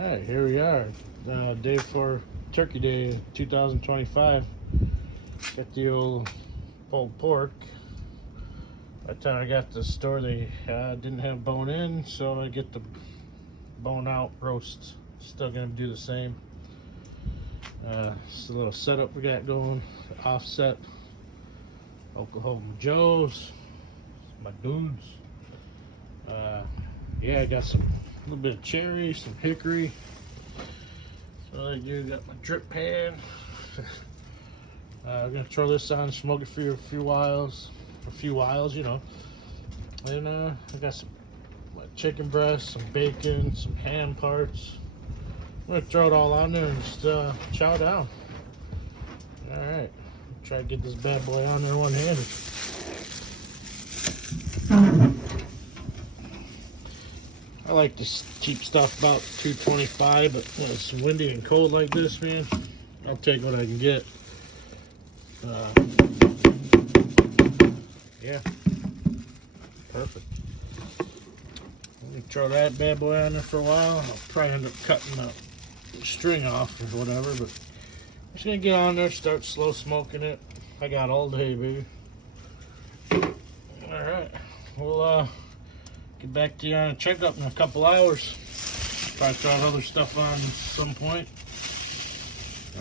Alright, here we are. Day for Turkey Day 2025. Got the old pulled pork. By the time I got to the store, they didn't have bone in, so I get the bone out roast. Still gonna do the same. It's a little setup we got going. Offset, Oklahoma Joe's, my dudes. Yeah, I got a little bit of cherry, some hickory. So I do got my drip pan. I'm gonna throw this on, smoke it for a few whiles, you know. And I got some chicken breast, some bacon, some ham parts. I'm gonna throw it all on there and just chow down. All right, try to get this bad boy on there one-handed. I like this cheap stuff about $2.25, but when it's windy and cold like this, man, I'll take what I can get. Yeah, perfect. Let me throw that bad boy on there for a while. I'll probably end up cutting the string off or whatever, but I'm just gonna get on there, start slow smoking it. I got all day, baby. All right, we'll get back to you on a checkup in a couple hours. Probably try other stuff on at some point.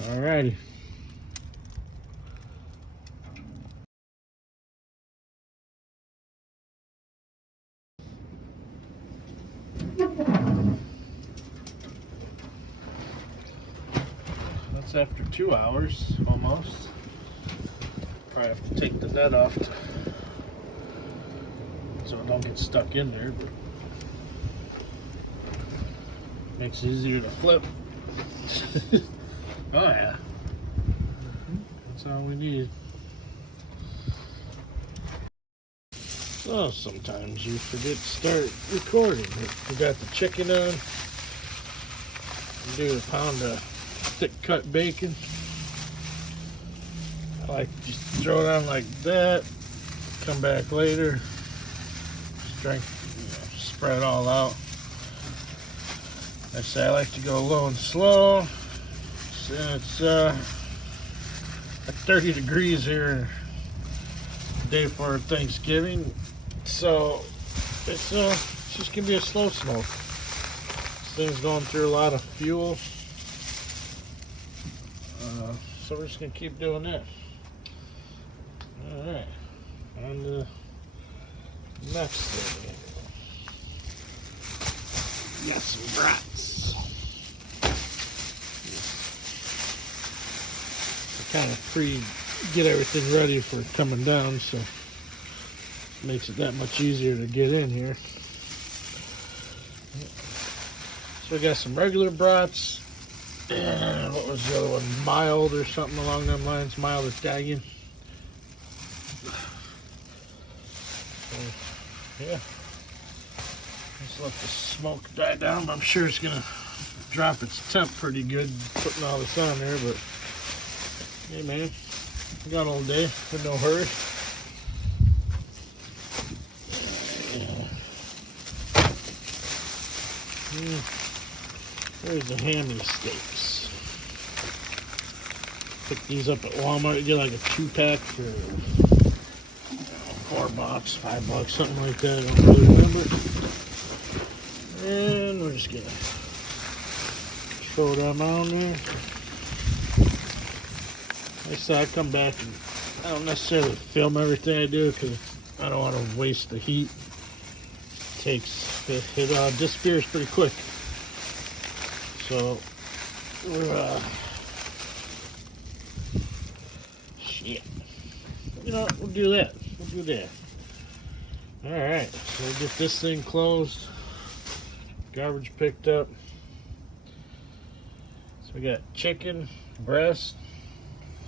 Alrighty. That's after 2 hours almost. Probably have to take the net off so it don't get stuck in there, but makes it easier to flip. Oh yeah, that's all we need. So sometimes you forget to start recording. We got the chicken on. Do a pound of thick cut bacon. I like to just throw it on like that. Come back later. Just spread it all out. I say I like to go low and slow. So it's like 30 degrees here, day for Thanksgiving. So it's just gonna be a slow smoke. This thing's going through a lot of fuel. So we're just gonna keep doing this. All right, on the next thing. Got some brats. I kind of get everything ready for coming down, so it makes it that much easier to get in here. So we got some regular brats. And what was the other one? Mild or something along them lines. Mild Italian. So, yeah. Just let the smoke die down, but I'm sure it's gonna drop its temp pretty good putting all this on there, but hey man, we got all day, in no hurry. There's the hammy steaks. Pick these up at Walmart. You get like a 2-pack for $4, $5, something like that. I don't really remember. And we're just gonna throw them on there. Like I said, I come back and I don't necessarily film everything I do because I don't want to waste the heat. It disappears pretty quick. So we're shit. You know what? We'll do that. All right. So we'll get this thing closed. Garbage picked up. So we got chicken breast,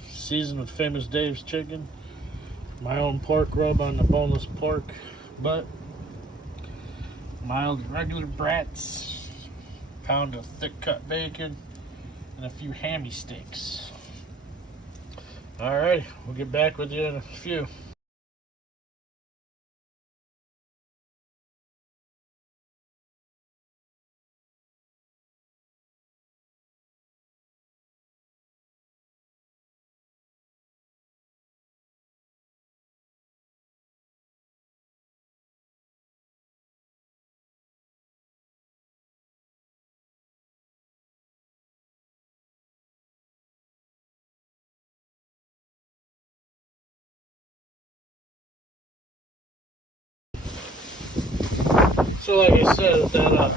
seasoned with Famous Dave's chicken. My own pork rub on the boneless pork butt. Mild regular brats. Pound of thick cut bacon. And a few hammy steaks. Alright, we'll get back with you in a few. So like I said, that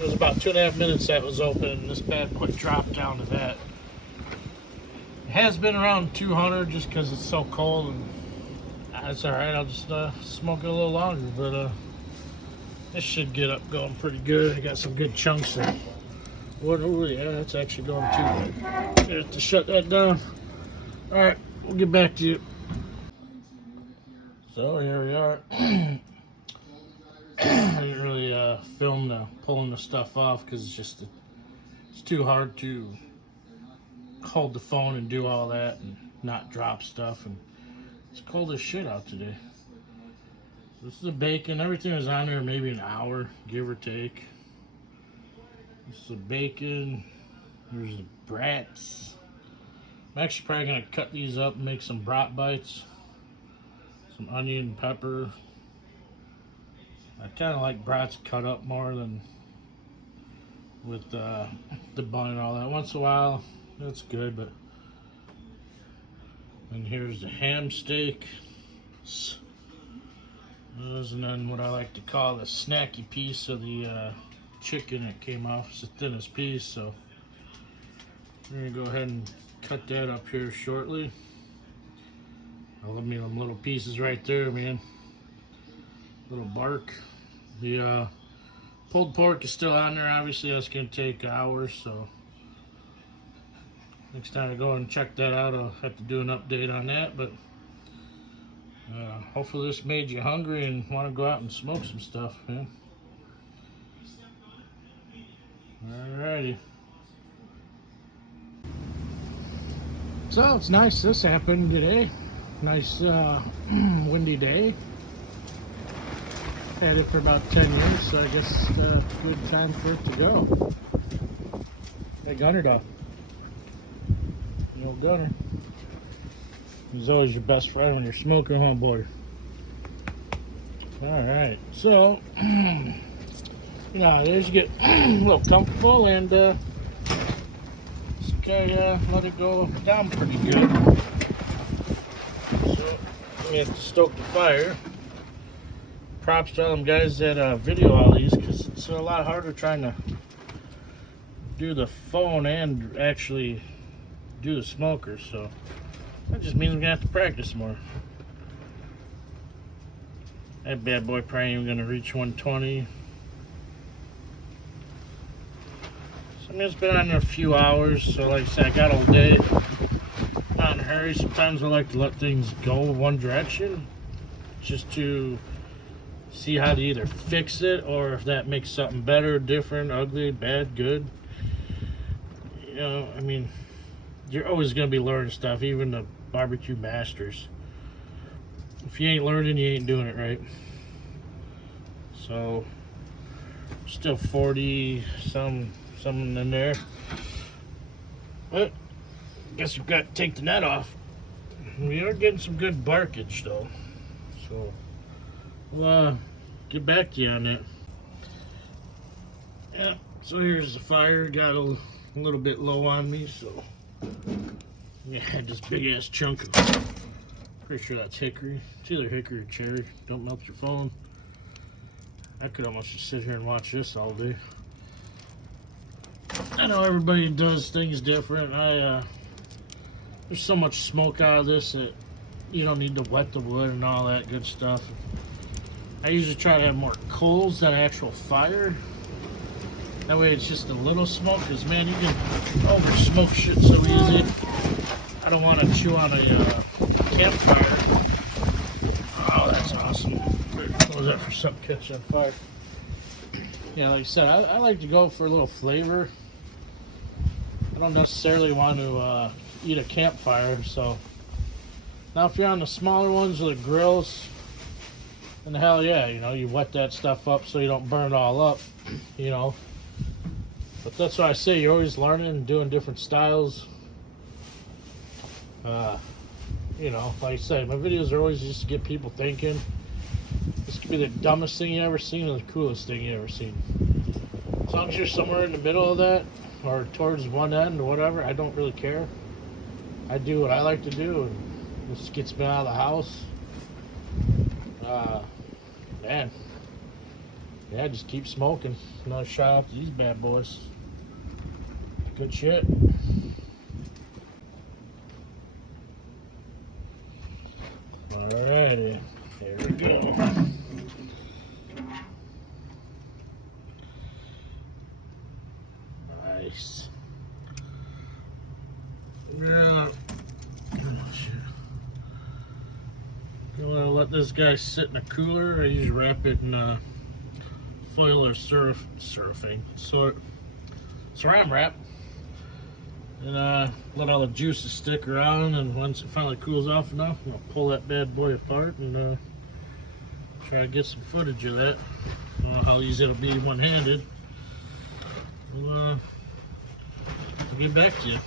it was about 2.5 minutes that was open, and this bad boy dropped down to that. It has been around 200 just because it's so cold, and that's all right. I'll just smoke it a little longer, but this should get up going pretty good. I got some good chunks there. Oh yeah, that's actually going too good. I have to shut that down. All right, we'll get back to you. So here we are. I didn't really film pulling the stuff off because it's too hard to hold the phone and do all that and not drop stuff, and it's cold as shit out today. This is the bacon. Everything was on there maybe an hour, give or take. This is the bacon. Here's the brats. I'm actually probably gonna cut these up and make some brat bites. Some onion and pepper. I kind of like brats cut up more than with the bun and all that. Once in a while, that's good, but. And here's the ham steak. And then what I like to call the snacky piece of the chicken that came off. It's the thinnest piece, so we're gonna go ahead and cut that up here shortly. I love me them little pieces right there, man. Little bark. The pulled pork is still on there. Obviously, that's gonna take hours, so next time I go and check that out, I'll have to do an update on that. But hopefully this made you hungry and want to go out and smoke some stuff, man. Alrighty. So it's nice this happened today. Nice windy day. Had it for about 10 years, so I guess it's a good time for it to go. Hey, Gunner dog. The old Gunner. He's always your best friend when you're smoking, huh, boy? Alright, so, there's you get a little comfortable and just let it go down pretty good. So, we have to stoke the fire. Props to all them guys that video all these, because it's a lot harder trying to do the phone and actually do the smoker, so that just means I'm gonna have to practice more. That bad boy probably ain't gonna reach 120. So I mean, it's been on there a few hours, so like I said, I got all day. Not in a hurry. Sometimes I like to let things go one direction just to see how to either fix it or if that makes something better, different, ugly, bad, good. You know, I mean, you're always going to be learning stuff, even the barbecue masters. If you ain't learning, you ain't doing it right. So, still 40 something in there. But, I guess we've got to take the net off. We are getting some good barkage, though. So, we'll get back to you on that. Yeah, so here's the fire. Got a little bit low on me, so yeah, I had this big ass chunk of, pretty sure that's hickory. It's either hickory or cherry. Don't melt your phone. I could almost just sit here and watch this all day. I know everybody does things different. There's so much smoke out of this that you don't need to wet the wood and all that good stuff. I usually try to have more coals than actual fire. That way it's just a little smoke, because man, you can over smoke shit so easy. I don't want to chew on a campfire. Oh, that's awesome. What was that for something catching on fire? Yeah, like I said, I like to go for a little flavor. I don't necessarily want to eat a campfire, so. Now if you're on the smaller ones or the grills, then hell yeah, you wet that stuff up so you don't burn it all up, But that's why I say you're always learning and doing different styles. Like I said, my videos are always just to get people thinking. This could be the dumbest thing you ever seen or the coolest thing you ever seen. As long as you're somewhere in the middle of that, or towards one end or whatever, I don't really care. I do what I like to do, and this gets me out of the house. Man, yeah, just keep smoking. Another shout out to these bad boys. Good shit. Alrighty, here we go. Nice. Yeah. You want to let this guy sit in a cooler. I usually wrap it in foil or surfing saran wrap, and let all the juices stick around. And once it finally cools off enough, I'm gonna pull that bad boy apart and try to get some footage of that. I don't know how easy it'll be one-handed. I'll get back to you.